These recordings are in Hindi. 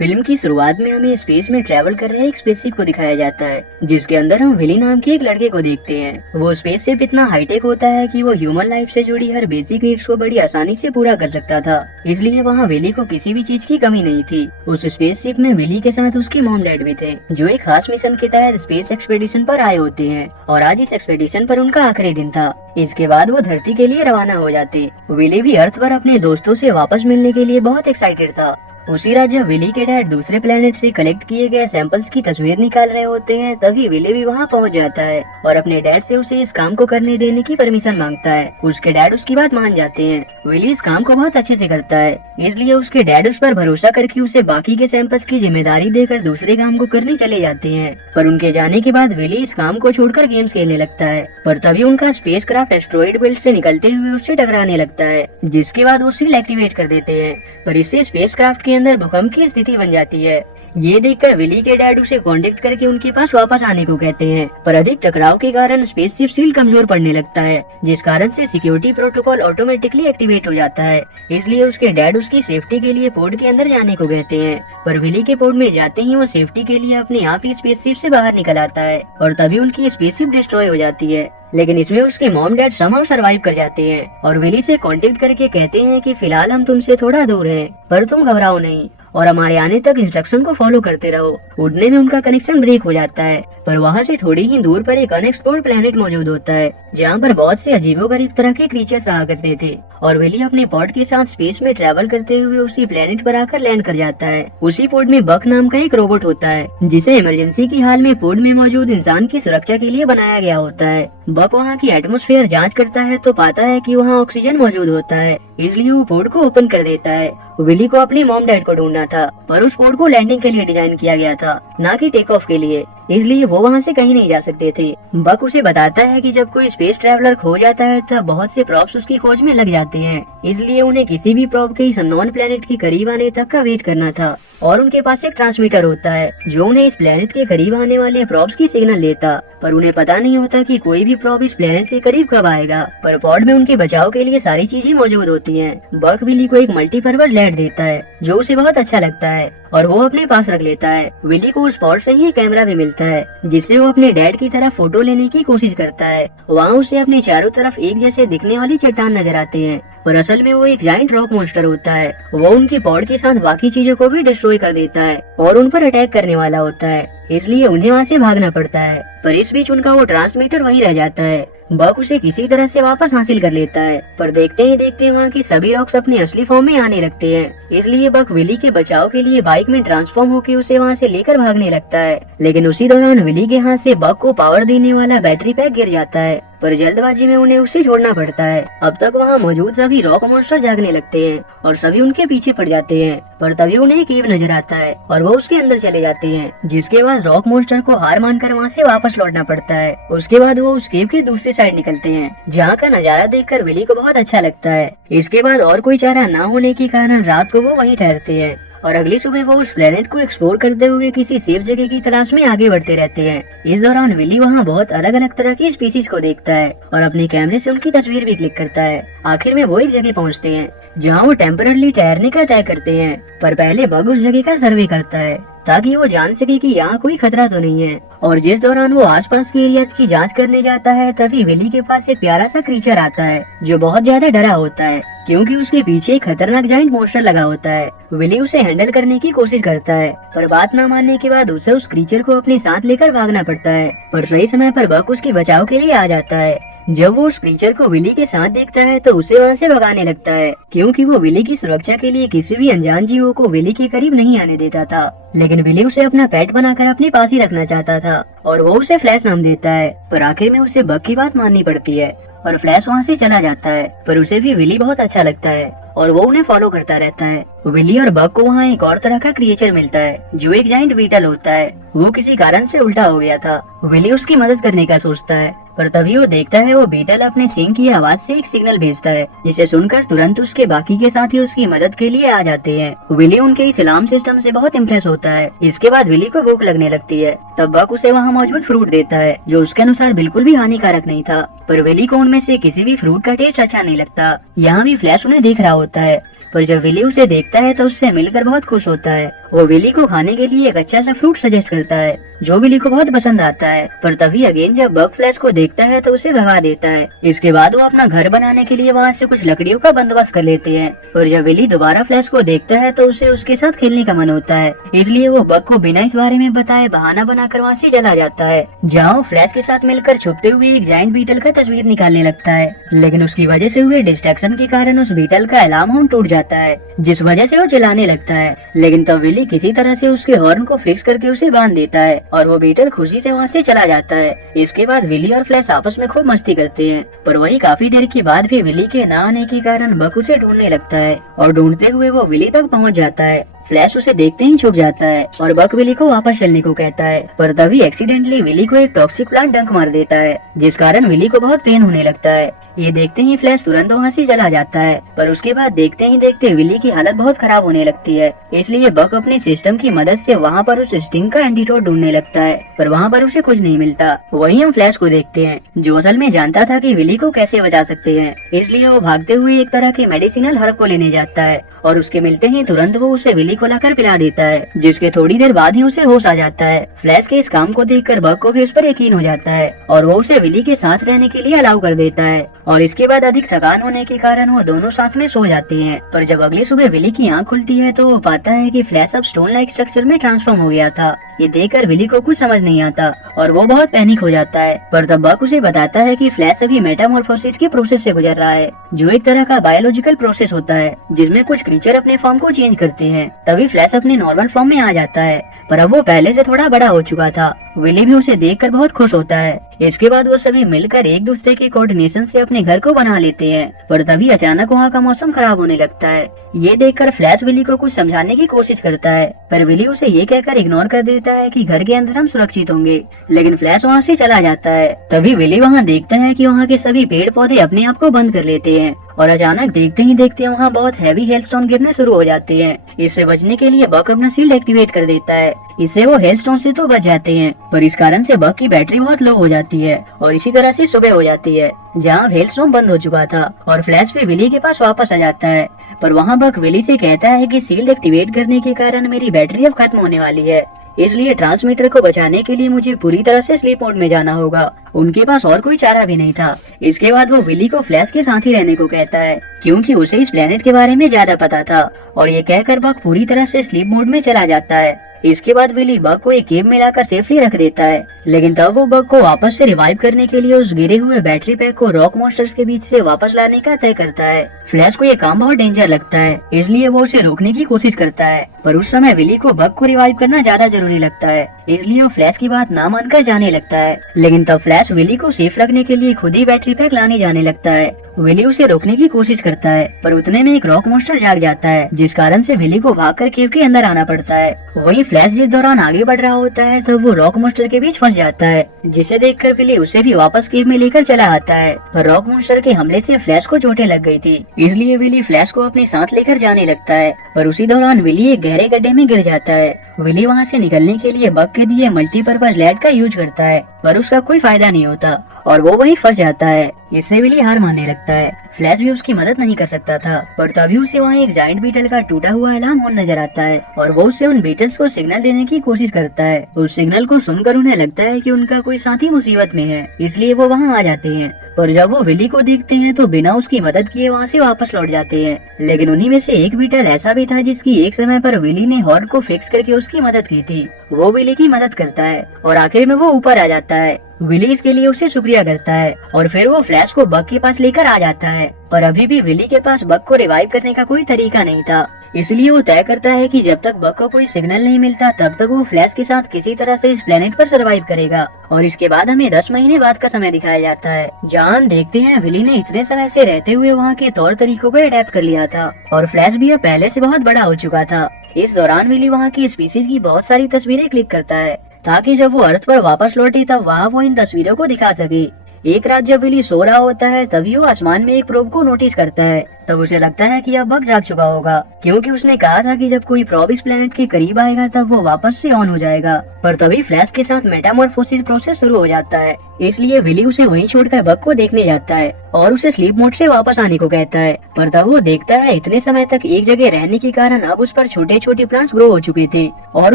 फिल्म की शुरुआत में हमें स्पेस में ट्रैवल कर रहे एक स्पेसशिप को दिखाया जाता है, जिसके अंदर हम विली नाम के एक लड़के को देखते हैं। वो स्पेसशिप इतना हाईटेक होता है कि वो ह्यूमन लाइफ से जुड़ी हर बेसिक नीड्स को बड़ी आसानी से पूरा कर सकता था, इसलिए वहाँ विली को किसी भी चीज की कमी नहीं थी। उस स्पेसशिप में विली के साथ उसकी मॉम डैड भी थे, जो एक खास मिशन के तहत स्पेस एक्सपेडिशन पर आए होते हैं, और आज इस एक्सपेडिशन पर उनका आखिरी दिन था। इसके बाद वो धरती के लिए रवाना हो जाते। विली भी अर्थ पर अपने दोस्तों से वापस मिलने के लिए बहुत एक्साइटेड था। उसी रात जब विली के डैड दूसरे प्लेनेट से कलेक्ट किए गए सैंपल्स की तस्वीर निकाल रहे होते हैं, तभी विली भी वहां पहुंच जाता है और अपने डैड से उसे इस काम को करने देने की परमिशन मांगता है। उसके डैड उसकी बात मान जाते हैं। विली इस काम को बहुत अच्छे से करता है, इसलिए उसके डैड उस पर भरोसा करके उसे बाकी के सैंपल्स की जिम्मेदारी देकर दूसरे काम को करने चले जाते हैं। पर उनके जाने के बाद विली इस काम को छोड़कर गेम्स खेलने लगता है। पर तभी उनका स्पेसक्राफ्ट एस्टेरॉयड बेल्ट से निकलते हुए उससे टकराने लगता है, जिसके बाद वो सील एक्टिवेट कर देते हैं। पर इससे स्पेसक्राफ्ट के अंदर भूकंप की स्थिति बन जाती है। ये देखकर विली के डैड उसे कांटेक्ट करके उनके पास वापस आने को कहते हैं, पर अधिक टकराव के कारण स्पेसशिप सील कमजोर पड़ने लगता है, जिस कारण से सिक्योरिटी प्रोटोकॉल ऑटोमेटिकली एक्टिवेट हो जाता है। इसलिए उसके डैड उसकी सेफ्टी के लिए पोर्ट के अंदर जाने को कहते हैं। पर विली के पोर्ट में जाते ही वो सेफ्टी के लिए अपने आप ही स्पेसशिप से बाहर निकल आता है, और तभी उनकी स्पेसशिप डिस्ट्रॉय हो जाती है। लेकिन इसमें उसके मॉम डैड समहाउ सरवाइव कर जाते हैं और विली से कांटेक्ट करके कहते हैं कि फिलहाल हम तुमसे थोड़ा दूर हैं, पर तुम घबराओ नहीं और हमारे आने तक इंस्ट्रक्शन को फॉलो करते रहो। उड़ने में उनका कनेक्शन ब्रेक हो जाता है, पर वहाँ से थोड़ी ही दूर पर एक अनएक्सप्लोर्ड प्लेनेट मौजूद होता है, जहाँ पर बहुत से अजीबोगरीब तरह के क्रीचर्स रहा करते थे। और विली अपने पॉड के साथ स्पेस में ट्रैवल करते हुए उसी प्लेनेट पर आकर लैंड कर जाता है। उसी पॉड में बक नाम का एक रोबोट होता है, जिसे इमरजेंसी की हाल में पॉड में मौजूद इंसान की सुरक्षा के लिए बनाया गया होता है। बक वहाँ की एटमॉस्फेयर जांच करता है तो पाता है कि वहाँ ऑक्सीजन मौजूद होता है, इसलिए वो पोर्ट को ओपन कर देता है। विली को अपनी मॉम डैड को ढूंढना था, पर उस पोर्ट को लैंडिंग के लिए डिजाइन किया गया था, ना कि टेक ऑफ के लिए, इसलिए वो वहाँ से कहीं नहीं जा सकते थे। बक उसे बताता है कि जब कोई स्पेस ट्रैवलर खो जाता है तब बहुत से प्रॉप्स उसकी खोज में लग जाते हैं, इसलिए उन्हें किसी भी प्रॉप के इस नॉन प्लेनेट के करीब आने तक का वेट करना था। और उनके पास एक ट्रांसमीटर होता है जो उन्हें इस प्लेनेट के करीब आने वाले प्रॉप्स की सिग्नल देता, पर उन्हें पता नहीं होता कि कोई भी प्रॉप इस प्लेनेट के करीब कब आएगा। पर पॉड में उनके बचाव के लिए सारी चीजें मौजूद होती हैं। बक विली को एक मल्टीपर्पज लैड देता है जो उसे बहुत अच्छा लगता है और वो अपने पास रख लेता है। विली को उस पॉड से ही एक कैमरा भी मिलता है, जिससे वो अपने डैड की तरफ फोटो लेने की कोशिश करता है। वहाँ उसे अपने चारों तरफ एक जैसे दिखने वाली चट्टान नजर आते हैं, पर असल में वो एक जाइंट रॉक मॉन्स्टर होता है। वो उनकी पॉड के साथ बाकी चीजों को भी डिस्ट्रॉय कर देता है और उन पर अटैक करने वाला होता है, इसलिए उन्हें वहाँ से भागना पड़ता है। पर इस बीच उनका वो ट्रांसमीटर वहीं रह जाता है। बक उसे किसी तरह से वापस हासिल कर लेता है, पर देखते ही देखते वहाँ की सभी रॉक्स अपने असली फॉर्म में आने लगते हैं। इसलिए बक विली के बचाव के लिए बाइक में ट्रांसफॉर्म होकर उसे वहाँ से लेकर भागने लगता है। लेकिन उसी दौरान विली के हाथ से बक को पावर देने वाला बैटरी पैक गिर जाता है, पर जल्दबाजी में उन्हें उसे छोड़ना पड़ता है। अब तक वहाँ मौजूद सभी रॉक मॉन्स्टर जागने लगते हैं और सभी उनके पीछे पड़ जाते हैं, पर तभी उन्हें एक केव नजर आता है और वो उसके अंदर चले जाते हैं, जिसके बाद रॉक मॉन्स्टर को हार मानकर वहाँ से वापस लौटना पड़ता है। उसके बाद वो उस केव के दूसरी साइड निकलते हैं, जहाँ का नजारा देखकर विली को बहुत अच्छा लगता है। इसके बाद और कोई चारा न होने के कारण रात को वो वहीं ठहरते हैं और अगली सुबह वो उस प्लेनेट को एक्सप्लोर करते हुए किसी सेफ जगह की तलाश में आगे बढ़ते रहते हैं। इस दौरान विली वहाँ बहुत अलग अलग तरह की स्पीसीज को देखता है और अपने कैमरे से उनकी तस्वीर भी क्लिक करता है। आखिर में वो एक जगह पहुँचते हैं जहाँ वो टेम्पररी ठहरने का तय करते हैं, पर पहले बग उस जगह का सर्वे करता है ताकि वो जान सके कि यहाँ कोई खतरा तो नहीं है। और जिस दौरान वो आसपास के एरियाज की जांच करने जाता है, तभी विली के पास एक प्यारा सा क्रीचर आता है जो बहुत ज्यादा डरा होता है, क्योंकि उसके पीछे एक खतरनाक जाइंट मॉन्स्टर लगा होता है। विली उसे हैंडल करने की कोशिश करता है, पर बात न मानने के बाद उसे उस क्रीचर को अपने साथ लेकर भागना पड़ता है। पर सही समय पर बक उसकी बचाव के लिए आ जाता है। जब वो उस क्रीचर को विली के साथ देखता है तो उसे वहाँ से भगाने लगता है, क्योंकि वो विली की सुरक्षा के लिए किसी भी अनजान जीवों को विली के करीब नहीं आने देता था। लेकिन विली उसे अपना पेट बनाकर अपने पास ही रखना चाहता था और वो उसे फ्लैश नाम देता है। पर आखिर में उसे बक की बात माननी पड़ती है और फ्लैश वहाँ से चला जाता है, पर उसे भी विली बहुत अच्छा लगता है और वो उन्हें फॉलो करता रहता है। विली और बक को वहाँ एक और तरह का क्रिएचर मिलता है जो एक जाइंट बीटल होता है। वो किसी कारण से उल्टा हो गया था। विली उसकी मदद करने का सोचता है, पर तभी वो देखता है वो बीटल अपने सींग की आवाज से एक सिग्नल भेजता है, जिसे सुनकर तुरंत उसके बाकी के साथी उसकी मदद के लिए आ जाते हैं। विली उनके इस अलार्म सिस्टम से बहुत इम्प्रेस होता है। इसके बाद विली को भूख लगने लगती है, तब बक उसे वहाँ मौजूद फ्रूट देता है जो उसके अनुसार बिल्कुल भी हानिकारक नहीं था, पर विली को उनमें से किसी भी फ्रूट का टेस्ट अच्छा नहीं लगता। यहाँ भी फ्लैश उन्हें देख रहा होता है। पर जब विली उसे देखता है तो उससे मिलकर बहुत खुश होता है। वो विली को खाने के लिए एक अच्छा सा फ्रूट सजेस्ट करता है जो विली को बहुत पसंद आता है। पर तभी अगेन जब बग फ्लैश को देखता है तो उसे भगा देता है। इसके बाद वो अपना घर बनाने के लिए वहाँ से कुछ लकड़ियों का बंदोबस्त कर लेते हैं। और जब विली दोबारा फ्लैश को देखता है तो उसे उसके साथ खेलने का मन होता है, इसलिए वो बग को बिना इस बारे में बताए बहाना बनाकर वहाँ से चला जाता है, जहाँ वो फ्लैश के साथ मिलकर छुपते हुए एक जायंट बीटल का तस्वीर निकालने लगता है। लेकिन उसकी वजह से हुए डिस्ट्रैक्शन के कारण उस बीटल का अलार्म हॉर्न टूट जाता है, जिस वजह से वो चिल्लाने लगता है। लेकिन तब विली किसी तरह से उसके हॉर्न को फिक्स करके उसे बांध देता है और वो बीटल खुशी से वहाँ से चला जाता है। इसके बाद विली और फ्लैश आपस में खूब मस्ती करते हैं, पर वही काफी देर के बाद भी विली के न आने के कारण बग उसे ढूंढने लगता है और ढूंढते हुए वो विली तक पहुँच जाता है। फ्लैश उसे देखते ही छुप जाता है और बक विली को वापस चलने को कहता है, पर तभी एक्सीडेंटली विली को एक टॉक्सिक प्लांट डंक मार देता है, जिस कारण विली को बहुत पेन होने लगता है। ये देखते ही फ्लैश तुरंत वहाँ से चला जाता है, पर उसके बाद देखते ही देखते विली की हालत बहुत खराब होने लगती है। इसलिए बक अपने सिस्टम की मदद से वहाँ पर उस स्टिंग का एंटीडोट ढूंढने लगता है, पर वहाँ पर उसे कुछ नहीं मिलता। वही हम फ्लैश को देखते हैं, जो असल में जानता था कि विली को कैसे बचा सकते हैं, इसलिए वो भागते हुए एक तरह के मेडिसिनल हर्ब को लेने जाता है और उसके मिलते ही तुरंत वो उसे विली को लाकर पिला देता है, जिसके थोड़ी देर बाद ही उसे होश आ जाता है। फ्लैश के इस काम को देखकर बक को भी उस पर यकीन हो जाता है और वो उसे विली के साथ रहने के लिए अलाउ कर देता है। और इसके बाद अधिक थकान होने के कारण वो दोनों साथ में सो जाते हैं। पर जब अगली सुबह विली की आंख खुलती है तो वो पाता है कि फ्लैश अब स्टोन लाइक स्ट्रक्चर में ट्रांसफॉर्म हो गया था। ये देखकर विली को कुछ समझ नहीं आता और वो बहुत पैनिक हो जाता है। पर तब बक उसे बताता है कि फ्लैश अभी मेटामॉर्फोसिस के प्रोसेस से गुजर रहा है, जो एक तरह का बायोलॉजिकल प्रोसेस होता है जिसमें कुछ क्रीचर अपने फॉर्म को चेंज करते हैं। तभी फ्लैश अपने नॉर्मल फॉर्म में आ जाता है, पर अब वो पहले से थोड़ा बड़ा हो चुका था। विली भी उसे देखकर बहुत खुश होता है। इसके बाद वो सभी मिलकर एक दूसरे के कोऑर्डिनेशन से अपने घर को बना लेते हैं, पर तभी अचानक वहाँ का मौसम खराब होने लगता है। ये देखकर फ्लैश विली को कुछ समझाने की कोशिश करता है, पर विली उसे ये कहकर इग्नोर कर देता है कि घर के अंदर हम सुरक्षित होंगे। लेकिन फ्लैश वहाँ से चला जाता है। तभी विली वहाँ देखता है कि वहाँ के सभी पेड़ पौधे अपने आप को बंद कर लेते हैं और अचानक देखते ही देखते वहाँ बहुत हैवी हेलस्टोन गिरने शुरू हो जाते हैं। इससे बचने के लिए बक अपना शील्ड एक्टिवेट कर देता है। इससे वो हेलस्टोन से तो बच जाते हैं, पर इस कारण से बक की बैटरी बहुत लो हो जाती है और इसी तरह से सुबह हो जाती है, जहाँ हेलस्टोन बंद हो चुका था और फ्लैश भी विली के पास वापस आ जाता है। पर वहाँ बक विली से कहता है कि शील्ड एक्टिवेट करने के कारण मेरी बैटरी अब खत्म होने वाली है, इसलिए ट्रांसमीटर को बचाने के लिए मुझे पूरी तरह से स्लीप मोड में जाना होगा। उनके पास और कोई चारा भी नहीं था। इसके बाद वो विली को फ्लैश के साथ ही रहने को कहता है, क्योंकि उसे इस प्लेनेट के बारे में ज्यादा पता था। और ये कहकर बक पूरी तरह से स्लीप मोड में चला जाता है। इसके बाद विली बग को एक केव में लाकर सेफली रख देता है, लेकिन तब वो बग को वापस से रिवाइव करने के लिए उस गिरे हुए बैटरी पैक को रॉक मॉन्स्टर्स के बीच से वापस लाने का तय करता है। फ्लैश को ये काम बहुत डेंजर लगता है, इसलिए वो उसे रोकने की कोशिश करता है, पर उस समय विली को बग को रिवाइव करना ज्यादा जरूरी लगता है, इसलिए वो फ्लैश की बात ना मानकर जाने लगता है। लेकिन तब फ्लैश विली को सेफ रखने के लिए खुद ही बैटरी पैक लाने जाने लगता है। विली उसे रोकने की कोशिश करता है, पर उतने में एक रॉक मॉन्स्टर जाग जाता है, जिस कारण से विली को भागकर केव के अंदर आना पड़ता है। वही फ्लैश जिस दौरान आगे बढ़ रहा होता है तो वो रॉक मॉन्स्टर के बीच फंस जाता है, जिसे देखकर विली उसे भी वापस केव में लेकर चला आता है। पर रॉक मॉन्स्टर के हमले से फ्लैश को चोटें लग गई थी, इसलिए विली फ्लैश को अपने साथ लेकर जाने लगता है। पर उसी दौरान विली एक गहरे गड्ढे में गिर जाता है। विली वहाँ से निकलने के लिए बग के दिए मल्टीपर्पज लैड का यूज करता है, पर उसका कोई फायदा नहीं होता और वो वहीं फंस जाता है। इससे विली हार मानने लगता है। फ्लैश भी उसकी मदद नहीं कर सकता था, पर तभी उसे वहाँ एक जायंट बीटल का टूटा हुआ अलार्म हॉर्न नजर आता है और वो उससे उन बीटल्स को सिग्नल देने की कोशिश करता है। उस सिग्नल को सुनकर उन्हें लगता है कि उनका कोई साथी मुसीबत में है, इसलिए वो वहाँ आ जाते हैं। पर जब वो विली को देखते हैं तो बिना उसकी मदद किए वहाँ से वापस लौट जाते हैं। लेकिन उन्हीं में से एक बीटल ऐसा भी था जिसकी एक समय पर विली ने हॉर्न को फिक्स करके उसकी मदद की थी। वो विली की मदद करता है और आखिर में वो ऊपर आ जाता है। विली इसके लिए उसे शुक्रिया करता है और फिर वो फ्लैश को बग के पास लेकर आ जाता है। पर अभी भी विली के पास बग को रिवाइव करने का कोई तरीका नहीं था, इसलिए वो तय करता है कि जब तक बग को कोई सिग्नल नहीं मिलता तब तक वो फ्लैश के साथ किसी तरह से इस प्लेनेट पर सरवाइव करेगा। और इसके बाद हमें 10 महीने बाद का समय दिखाया जाता है, जहाँ हम देखते हैं विली ने इतने समय से रहते हुए वहाँ के तौर तरीकों को अडेप्ट कर लिया था और फ्लैश भी अब पहले से बहुत बड़ा हो चुका था। इस दौरान विली वहाँ की स्पीसीज की बहुत सारी तस्वीरें क्लिक करता है, ताकि जब वो अर्थ पर वापस लौटे तब वहाँ वो इन तस्वीरों को दिखा सके। एक रात जब विली सो रहा होता है तभी वो आसमान में एक प्रोब को नोटिस करता है। तब उसे लगता है कि अब बग जाग चुका होगा, क्योंकि उसने कहा था कि जब कोई प्रोब इस प्लेनेट के करीब आएगा तब वो वापस से ऑन हो जाएगा। पर तभी फ्लैश के साथ मेटामॉर्फोसिस प्रोसेस शुरू हो जाता है, इसलिए विली उसे वहीं छोड़कर बग को देखने जाता है। और उसे स्लीप मोड से वापस आने को कहता है। पर तब वो देखता है इतने समय तक एक जगह रहने के कारण अब उस पर छोटे छोटे प्लांट्स ग्रो हो चुके थे और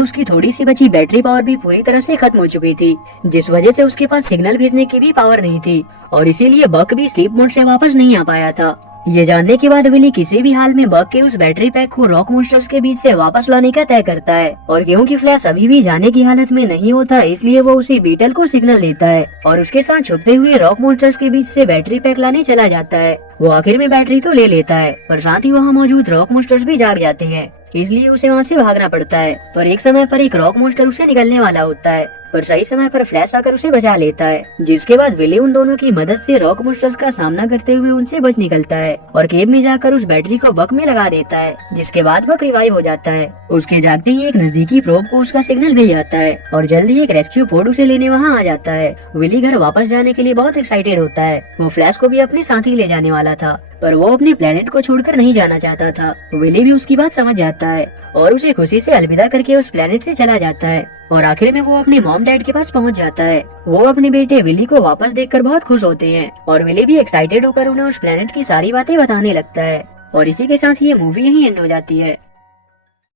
उसकी थोड़ी सी बची बैटरी पावर भी पूरी तरह से खत्म हो चुकी थी, जिस वजह से उसके पास सिग्नल भेजने की भी पावर नहीं थी और इसीलिए बक भी स्लीप मोड से वापस नहीं आ पाया था। ये जानने के बाद विली किसी भी हाल में बक के उस बैटरी पैक को रॉक मॉन्स्टर्स के बीच से वापस लाने का तय करता है और क्योंकि फ्लैश अभी भी जाने की हालत में नहीं होता इसलिए वो उसी बीटल को सिग्नल देता है और उसके साथ छुपते हुए रॉक मॉन्स्टर्स के बीच से बैटरी पैक लाने चला जाता है। वो आखिर में बैटरी तो ले लेता है पर साथ ही वहाँ मौजूद रॉक मॉन्स्टर्स भी जाग जाते हैं, इसलिए उसे वहाँ से भागना पड़ता है। पर एक समय पर एक रॉक मॉन्स्टर उसे निकलने वाला होता है पर सही समय पर फ्लैश आकर उसे बचा लेता है, जिसके बाद विली उन दोनों की मदद से रॉक मॉन्स्टर्स का सामना करते हुए उनसे बच निकलता है और केव में जाकर उस बैटरी को बक में लगा देता है, जिसके बाद बक रिवाइव हो जाता है। उसके जागते ही एक नजदीकी प्रोब को उसका सिग्नल मिल जाता है और जल्दी एक रेस्क्यू पोड उसे लेने वहाँ आ जाता है। विली घर वापस जाने के लिए बहुत एक्साइटेड होता है। वो फ्लैश को भी अपने साथ ही ले जाने वाला था पर वो अपने प्लेनेट को छोड़कर नहीं जाना चाहता था। विली भी उसकी बात समझ जाता है और उसे खुशी से अलविदा करके उस प्लेनेट से चला जाता है और आखिर में वो अपने मॉम डैड के पास पहुंच जाता है। वो अपने बेटे विली को वापस देखकर बहुत खुश होते हैं और विली भी एक्साइटेड होकर उन्हें उस प्लेनेट की सारी बातें बताने लगता है और इसी के साथ ये मूवी यहीं एंड हो जाती है।